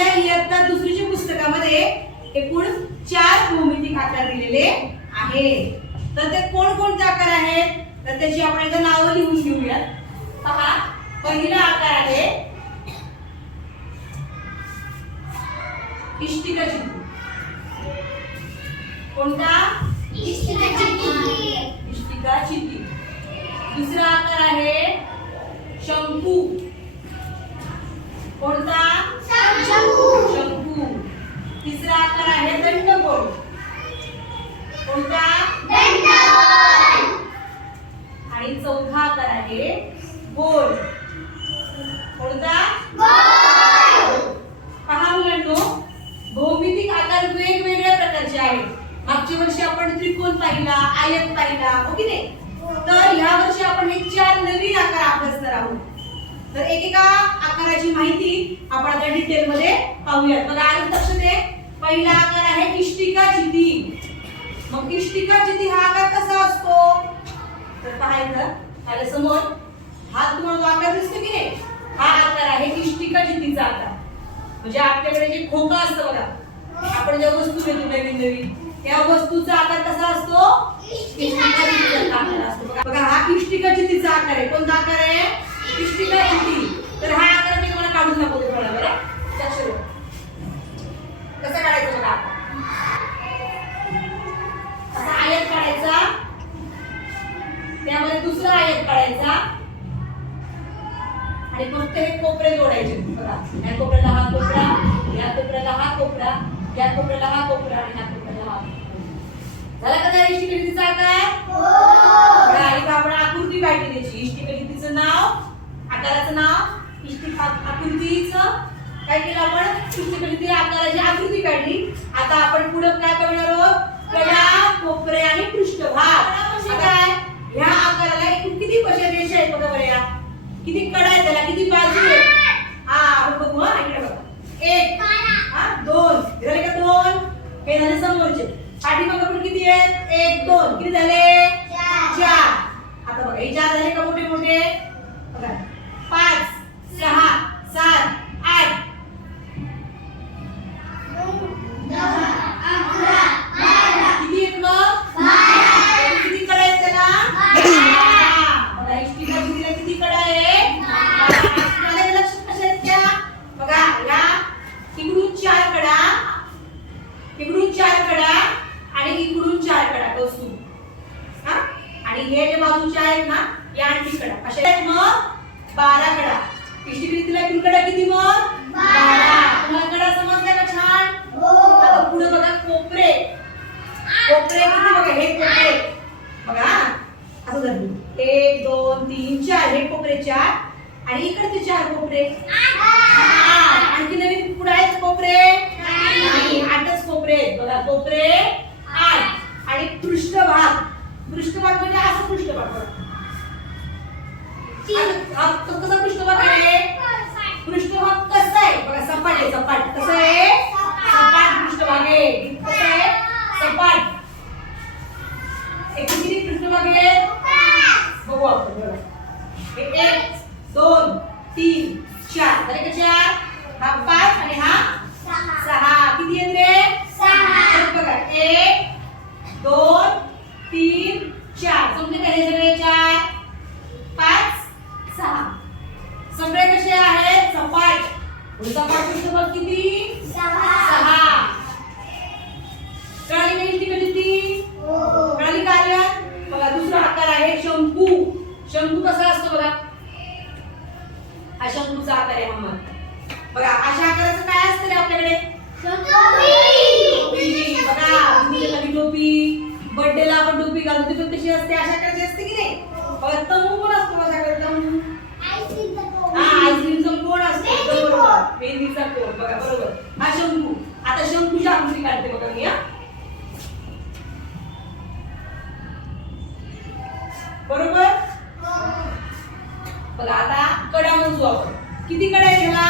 आपल्या इयत्ता दुसरीच्या पुस्तकामध्ये एकूण चार भौमितिक आकार दिलेले आहेत. तर ते कोणकोणते आकार आहेत? तर त्याची आपण एकदा नावं लिहून घेऊयात. पहा पहिला आकार आहे इष्टिका चित्र कोणता? इष्टिका चिती. दुसरा आकार आहे शंकू. कोणता शंकू तिसरा आकार आहे दंडगोल. कोणता? आणि चौथा आकार आहे गोल. कोणता? पहा मुलांनो भौमितिक आकार वेगवेगळ्या प्रकारचे आहेत. मागच्या वर्षी आपण त्रिकोण पाहिला आयत पाहिला हो की नाही? तर या वर्षी आपण हे चार नवीन आकार अभ्यासणार आहोत. तर एकेका आकाराची माहिती आपण आता डिटेल मध्ये पाहूयात. बघा आज लक्ष दे पहिला आकार आहे इष्टिका चिती मग इष्टिका चिती हा आकार कसा असतो? तर पाहायचं आलं समोर. हा तुम्हाला आकार दिसतो की नाही? हा आकार आहे इष्टिका चितीचा आकार. म्हणजे आपल्याकडे जे खोका असतं बघा आपण ज्या वस्तू घेतो नवीन नवीन त्या वस्तूचा आकार कसा असतो? इष्टिका आकार असतो. बघा. हा इष्टिका चितीचा आकार आहे. कोणता आकार आहे? इष्टिका चिती तर हा आकार मी तुम्हाला काढून दाखवतो थोडा बरं? लक्ष कसं काढायचं बघा. असा आयत काढायचा. त्यामध्ये दुसरा आयत काढायचा. आणि फक्त हे कोपरे जोडायचे बघा. या कोपऱ्याला हा कोपरा या कोपऱ्याला हा कोपरा या कोपऱ्याला हा कोपरा आणि या कोपऱ्याला हा कोपरा. झाला का त्या इष्टिकलितीचा आकार? बघा, इथं आपण आकृती काढली त्याची. इष्टिकलितीचं नाव आकाराचं नाव इष्टिक आकृतीचं काय केलं आपण? इष्टिकलिती आकाराची आकृती काढली. आता आपण पुढे काय करणार आहोत? कडा कोपरे आणि पृष्ठभाग. म्हणजे काय? ह्या आकाराला किती कशा रेषा आहेत बघा बरं या. किती कडा आहेत त्याला? किती बाजू आहेत? हा आपण बघू हा इकडे बघा. एक हा दोन. झाले का दोन? हे झाले समोरचे. पाठीमागे पण किती आहेत? एक दोन. किती झाले? चार. आता बघा हे चार झाले का मोठे मोठे बघा. हे कोपरे. बघा. असं धरलं एक दोन तीन चार. हे कोपरे चार. आणि इकडचे चार कोपरे. आठ. आणखी नवीन पुढे आहेत कोपरे? नाही. आठच कोपरे आहेत. बघा कोपरे आठ. आणि पृष्ठभाग. पृष्ठभाग म्हणजे असं पृष्ठभाग कसा पृष्ठभाग आहे? पृष्ठभाग कसा आहे बघा सपाट आहे सपाट कसं आहे सपाट पृष्ठभाग आहे कसं आहे सपाट एकूण किती पृष्ठभाग आहे बघू आपण बघा हे एक दोन तीन चार झाले का चार हा पाच आणि हा सहा किती आहेत रे तर बघा एक दोन तीन चार समजले का हे सगळे चार पाच सहा सगळे कसे आहेत सपाट म्हणजे सपाट पृष्ठभाग किती सहा कळाली का इष्टिका किती कळाली का आल्यात? बघा दुसरा आकार आहे शंकू शंकू कसा असतो बघा हा शंकूचा आकार आहे हा बघा अशा आकाराचं काय असतं रे आपल्याकडे? टोपी! बघा मुलीला बी टोपी. बर्थडेला आपण टोपी घालतो ती पण कशी असते? अशा आकाराची असते की नाही? बघा तंबू पण असतो माझ्याकडे तंबू हा आईस्क्रीमचा कोण असतो. बरोबर. मेहंदीचा कोण बघा बरोबर. हा शंकू. आता शंकूची आकृती काढते बघा मी हा. बरोबर? बघा आता कडा मोजू आपण. किती कडा आहे त्याला?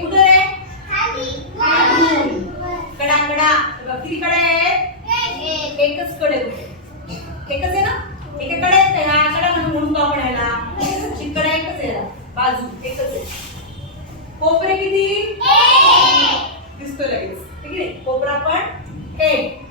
कुठं रे? कडा कडा. किती कडा आहेत? एकच कडे एकच आहे ना? एका कडे आहेत ह्या कडा म्हणून का आपण ह्याला. बाजू एकच आहे. कोपरे किती? दिसतो लगेच. ठीक आहे? कोपरा पण एक.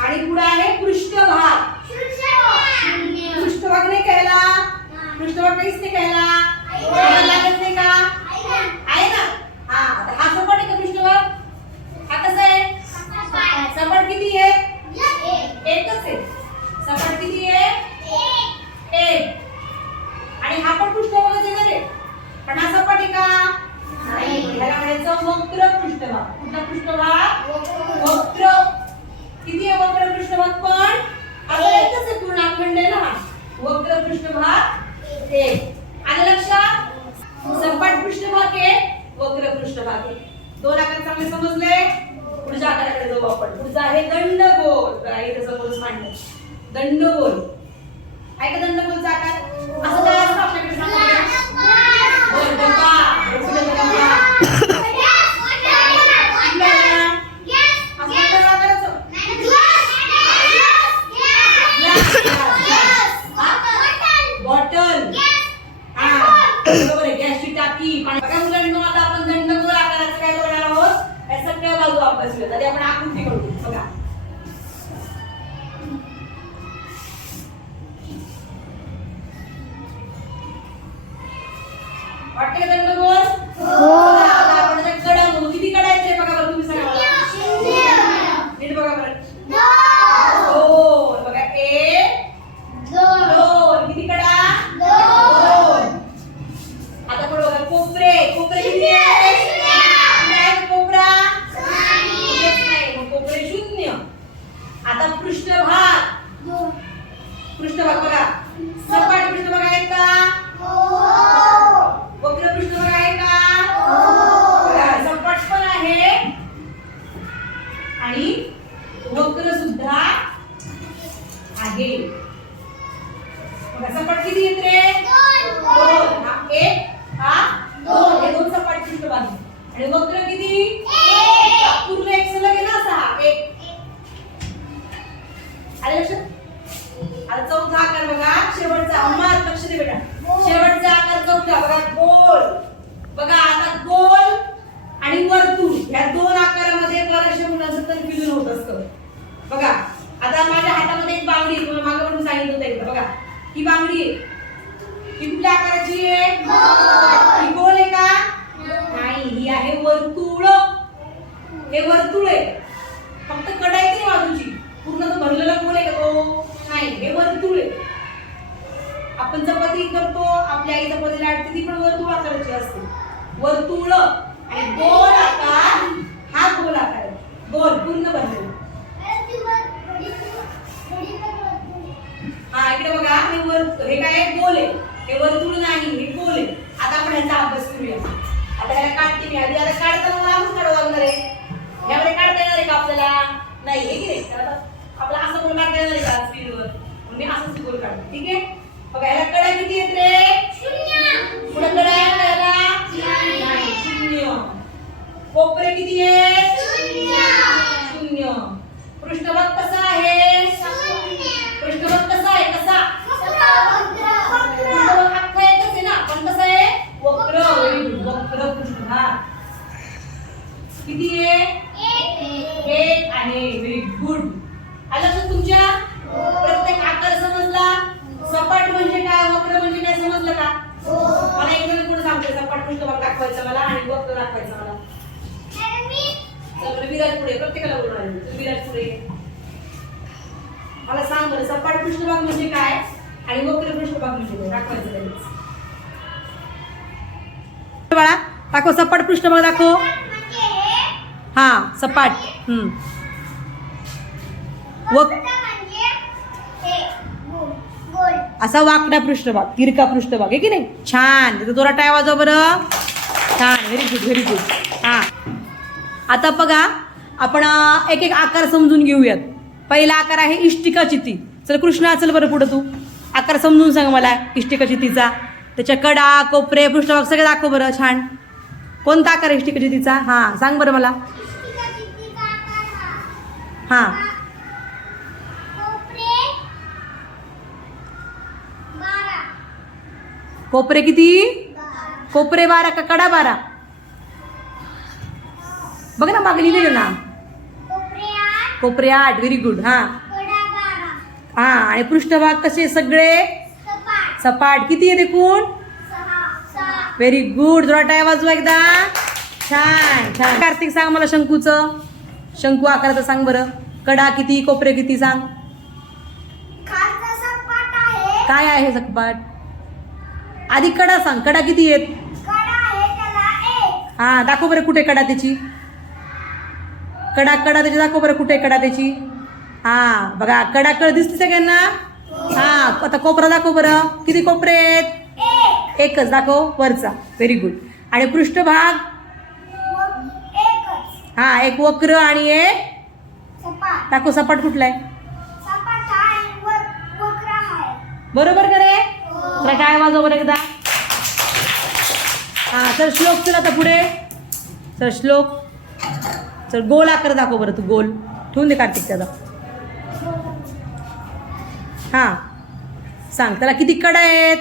आणि पुढे आहे पृष्ठभाग. पृष्ठभाग नाही कहला पृष्ठभाग काहीच नाही कहला लागत नाही का? आहे ना. हा आता हा सपाट आहे का पृष्ठभाग हा कसा आहे सपाट किती आहे एकच आहे सपाट किती आहे एक आणि हा पण पृष्ठभागच आहे ना रे पण हा सपाट आहे का नाही ह्याला म्हणायचं वक्र पृष्ठभाग कुठला पृष्ठभाग वक्र किती आहे वक्र पृष्ठभाग पण असं एकच आहे पूर्ण अखंड आहे ना हा. वक्र पृष्ठभाग एक आलं लक्षात सपाट पृष्ठभाग एक वक्र दोन आकार चांगले समजले? पुढच्या आकाराकडे जाऊ आपण. पुढचा आहे दंडगोल. आई इथे समोरच मांडलं. दंडगोल. आहे का आकार असं काय असतं आपल्याकडे सांगा बरं. गोल डब्बा गोल डब्बा कुठला आहे? असं कुठला आकाराचं? बॉटल हा बरोबर आहे गॅसची टाकी पाणी बघा मुलांनो आता आपण दंडगोल आकाराचं काय बघणार आहोत या सगळ्या बाजू अभ्यासूया तरी आपण आकृती करू बघा वाटते का चला, आता आपण कडा म्हणू किती कडा आहेत बघा बरं तुम्ही सांगा मला. नीट बघा बरं. दोन. बघा एक. दोन. किती कडा? दोन. आता पुढे बघा कोपरे. कोपरे किती आहेत? कोपरा? येत नाही. मग कोपरे शून्य. आता पृष्ठभाग. पृष्ठभाग बघा सपाट पृष्ठभाग आहे का वक्र पृष्ठभाग आहे का बघा, सपाट पण आहे आणि वक्र सुद्धा आहे बघा सपाट किती येत रे दोन हा एक हा दोन हे दोन सपाट पृष्ठभाग आहे. आणि वक्र किती पूर्ण एक सलग आहे ना सहा एक आले लक्षात आता चौथा आकार बघा शेवटचा अम्मा लक्ष दे बेटा शेवटचा आकार चौथा बघा गोल बघा आता गोल आणि वर्तुळ या दोन आकारामध्ये बऱ्याचशा मुलांचं कन्फ्युजन होत असतं बघा आता माझ्या हातामध्ये एक बांगडी आहे. तुम्हाला मागे म्हणून सांगितलं होतं एकदा. बघा ही बांगडी आहे. ही कुठल्या आकाराची आहे? ही गोल आहे का? नाही ही आहे वर्तुळ. हे वर्तुळ आहे. फक्त कडा येते बाजूची. पूर्ण तो भरलेला गोल आहे का तो? नाही हे वर्तुळ आहे. आपण चपाती करतो आपली आई चपाती लाटते ती पण वर्तुळ आकाराची असते. वर्तुळ आणि गोल आकार हा गोल आकार गोल पूर्ण भरलेला. हा इकडे बघा हे वर हे काय आहे? गोल आहे. हे वर्तुळ नाही हे गोल आहे. आता आपण ह्याचा अभ्यास करूया. आता ह्याला काढते मी आधी. आता काढताना मला आम्हीच काढावं लागणार आहे. यामध्ये काढता येणार आहे का आपल्याला? नाही हे की आपल्याला असं गोल काढता येणार आहे का स्क्रीनवर म्हणून मी असंच गोल काढते. ठीक आहे? बघा ह्याला कडा किती आहेत रे? पुढे कडा आहे ह्याला? नाही. शून्य. कोपरे किती आहेत? शून्य. पृष्ठभाग कसा आहे पृष्ठभाग कसा आहे कसा पृष्ठभाग अख्खा एकच आहे ना पण कसं आहे वक्र very good. वक्र पृष्ठभाग किती आहे? एक. आहे व्हेरी गुड आलं तुमच्या? प्रत्येक आकार समजला? सपाट म्हणजे काय? वक्र म्हणजे काय समजलं का? मला एक जण कोण सांगते सपाट पृष्ठभाग दाखवायचं मला आणि वक्र दाखवायचं मला. चल विराज पुढे. प्रत्येकाला बोलणार विराज पुढे. मला सांग बरं सपाट पृष्ठभाग म्हणजे काय? आणि वक्र पृष्ठभाग म्हणजे दाखवायचं लगेच. बाळा दाखव सपाट पृष्ठभाग दाखव. हा सपाट. हम्म. असा वाकडा पृष्ठभाग तिरका पृष्ठभाग आहे की नाही? छान. तिथं जोरा टाय वाजव बरं. छान. व्हेरी गुड व्हेरी गुड हा. आता बघा आपण एक एक आकार समजून घेऊयात. पहिला आकार आहे इष्टिका चिती चल कृष्णा चल बरं पुढं तू. आकार समजून सांग मला इष्टिकाची चितीचा त्याच्या कडा कोपरे पृष्ठभाग सगळे दाखव बरं छान. कोणता आकार आहे तिचा? हां सांग बरं मला. हां. कोपरे किती? कोपरे बारा का कडा बारा? बघ ना मागे लिहिलेलं ना कोपरे आठ. व्हेरी गुड हां. हा आणि पृष्ठभाग कसे सगळे? सपाट. किती आहे एकूण? व्हेरी गुड थोडा टाय वाजवा एकदा. छान छान. कार्तिक सांग मला शंकूचं. शंकू आकाराचं सांग बरं. कडा किती कोपरे किती सांग. काय आहे सपाट? आधी कडा सांग. कडा किती आहेत? हा दाखव बरं कुठे कडा त्याची. कडा कडा त्याची दाखव बरं कुठे कडा त्याची. हा बघा कडा कड दिसते सगळ्यांना? हा आता कोपरा दाखव बरं. किती कोपरे आहेत? एकच दाखव वरचा. व्हेरी गुड आणि पृष्ठभाग? हा एक वक्र आणि एक दाखव सपाट कुठला आहे? बरोबर का रे? तुला काय वाजव बरं एकदा? हा चल श्लोक चल आता पुढे. चल श्लोक. चल गोल आकार दाखव बरं तू गोल. ठेवून दे कार्तिक त्याचा हा. सांग त्याला किती कडा आहेत?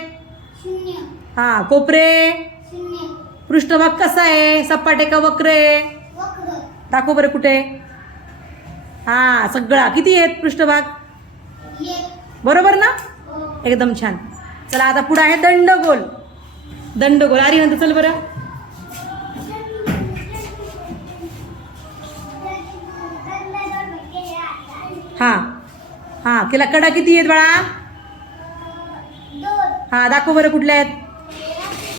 हा कोपरे? पृष्ठभाग कसा आहे? सपाट का वक्र आहे? दाखव बरं कुठे? हा सगळा. किती आहेत पृष्ठभाग? बरोबर ना? एकदम छान. चला आता पुढे आहे दंडगोल. दंडगोल. अरे म्हणतो चल बरं. हा. हा तिला कडा किती आहेत बाळा? हा दाखव बरं कुठल्या आहेत.